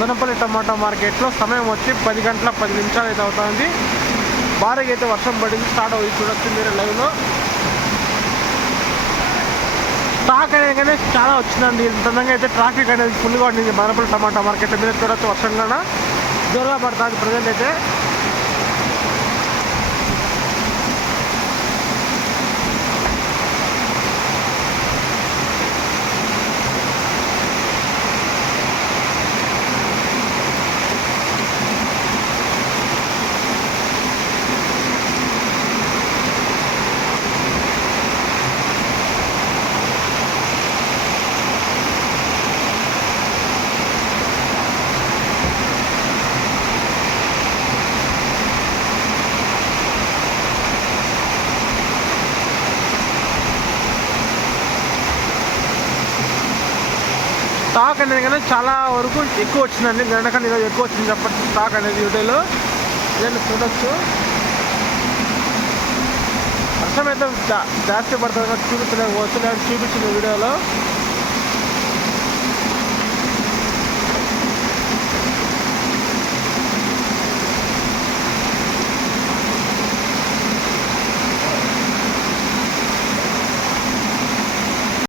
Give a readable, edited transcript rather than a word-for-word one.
మదనపల్లి టమాటా మార్కెట్లో సమయం వచ్చి 10 గంటల 10 నిమిషాలు అయితే అవుతుంది. భారీగా అయితే వర్షం పడింది. స్టార్ట్ అవుతుంది, చూడొచ్చు మీరు లైవ్లో. స్టాక్ అనేది కానీ చాలా వచ్చిందండి. ఇంతగా అయితే ట్రాఫిక్ అనేది ఫుల్గా ఉండింది మదనపల్లి టమాటా మార్కెట్లో. మీద చూడొచ్చు వర్షం కూడా జోరుగా పడుతుంది ప్రజెంట్ అయితే. స్టాక్ అనేది కానీ చాలా వరకు ఎక్కువ వచ్చిందండి. నిన్నకన్నా ఈరోజు ఎక్కువ వచ్చింది చెప్పచ్చు స్టాక్ అనేది వీడియోలో. ఇదండి చూడొచ్చు. వర్షం అయితే జాస్తి పడుతుంది చూపించలేకపోవచ్చు, నేను చూపించిన వీడియోలో.